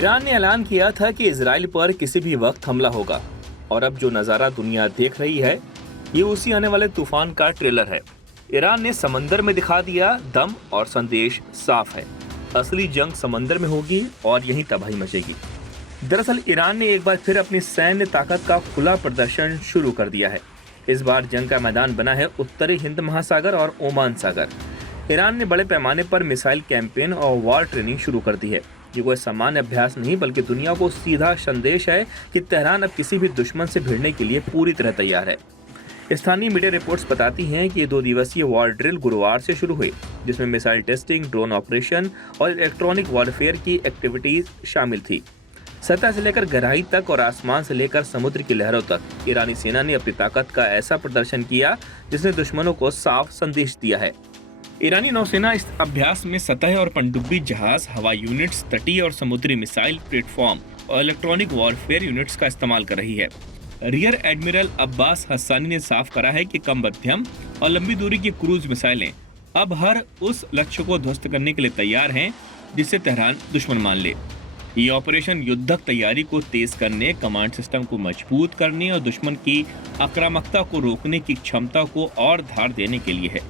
Iran ने ऐलान किया था कि इजराइल पर किसी भी वक्त हमला होगा और अब जो नज़ारा दुनिया देख रही है ये उसी आने वाले तूफान का ट्रेलर है। ईरान ने समंदर में दिखा दिया दम और संदेश साफ है, असली जंग समंदर में होगी और यहीं तबाही मचेगी। दरअसल ईरान ने एक बार फिर अपनी सैन्य ताकत का खुला प्रदर्शन शुरू कर दिया है। इस बार जंग का मैदान बना है उत्तरी हिंद महासागर और ओमान सागर। ईरान ने बड़े पैमाने पर मिसाइल कैंपेन और वॉर ट्रेनिंग शुरू कर दी है। ये कोई सामान्य अभ्यास नहीं बल्कि दुनिया को सीधा संदेश है कि तेहरान अब किसी भी दुश्मन से भिड़ने के लिए पूरी तरह तैयार है। स्थानीय मीडिया रिपोर्ट्स बताती हैं कि ये 2 दिवसीय वॉर ड्रिल गुरुवार से शुरू हुई, जिसमें मिसाइल टेस्टिंग, ड्रोन ऑपरेशन और इलेक्ट्रॉनिक वॉरफेयर की एक्टिविटीज शामिल थी। सतह से लेकर गहराई तक और आसमान से लेकर समुद्र की लहरों तक ईरानी सेना ने अपनी ताकत का ऐसा प्रदर्शन किया जिसने दुश्मनों को साफ संदेश दिया है। ईरानी नौसेना इस अभ्यास में सतह और पनडुब्बी जहाज, हवाई यूनिट्स, तटीय और समुद्री मिसाइल प्लेटफॉर्म और इलेक्ट्रॉनिक वॉरफेयर यूनिट्स का इस्तेमाल कर रही है। रियर एडमिरल अब्बास हस्सानी ने साफ करा है कि कम, मध्यम और लंबी दूरी की क्रूज मिसाइलें अब हर उस लक्ष्य को ध्वस्त करने के लिए तैयार हैं जिसे तेहरान दुश्मन मान ले। ये ऑपरेशन युद्धक तैयारी को तेज करने, कमांड सिस्टम को मजबूत करने और दुश्मन की आक्रामकता को रोकने की क्षमता को और धार देने के लिए है।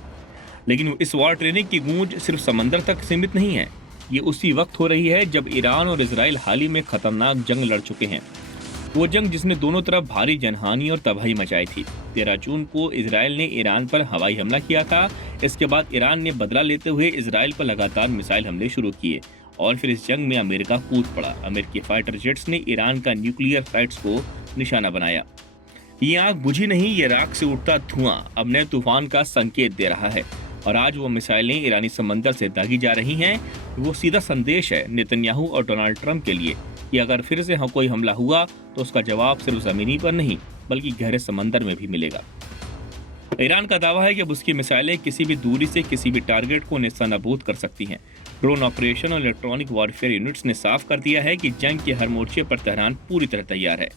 लेकिन इस वॉर ट्रेनिंग की गूंज सिर्फ समंदर तक सीमित नहीं है। ये उसी वक्त हो रही है जब ईरान और इजराइल हाल ही में खतरनाक जंग लड़ चुके हैं। वो जंग जिसने दोनों तरफ भारी जनहानि और तबाही मचाई थी। 13 जून को इजराइल ने ईरान पर हवाई हमला किया था। इसके बाद ईरान ने बदला लेते हुए इजराइल पर लगातार मिसाइल हमले शुरू किए और फिर इस जंग में अमेरिका कूद पड़ा। अमेरिकी फाइटर जेट्स ने ईरान का न्यूक्लियर साइट्स को निशाना बनाया। ये आग बुझी नहीं, ये राख से उठता धुआं अब नए तूफान का संकेत दे रहा है और आज वो मिसाइलें ईरानी समंदर से दागी जा रही हैं। वो सीधा संदेश है नेतन्याहू और डोनाल्ड ट्रंप के लिए कि अगर फिर से कोई हमला हुआ तो उसका जवाब सिर्फ जमीनी पर नहीं बल्कि गहरे समंदर में भी मिलेगा। ईरान का दावा है कि अब उसकी मिसाइलें किसी भी दूरी से किसी भी टारगेट को निशानाबूद कर सकती हैं। ड्रोन ऑपरेशन और इलेक्ट्रॉनिक वॉरफेयर यूनिट्स ने साफ कर दिया है कि जंग के हर मोर्चे पर तेहरान पूरी तरह तैयार है।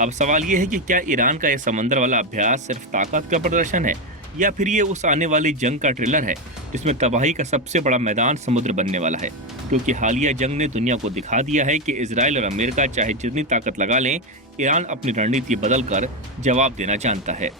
अब सवाल ये है कि क्या ईरान का यह समंदर वाला अभ्यास सिर्फ ताकत का प्रदर्शन है या फिर ये उस आने वाली जंग का ट्रेलर है जिसमें तबाही का सबसे बड़ा मैदान समुद्र बनने वाला है। क्योंकि हालिया जंग ने दुनिया को दिखा दिया है कि इजराइल और अमेरिका चाहे जितनी ताकत लगा लें, ईरान अपनी रणनीति बदलकर जवाब देना जानता है।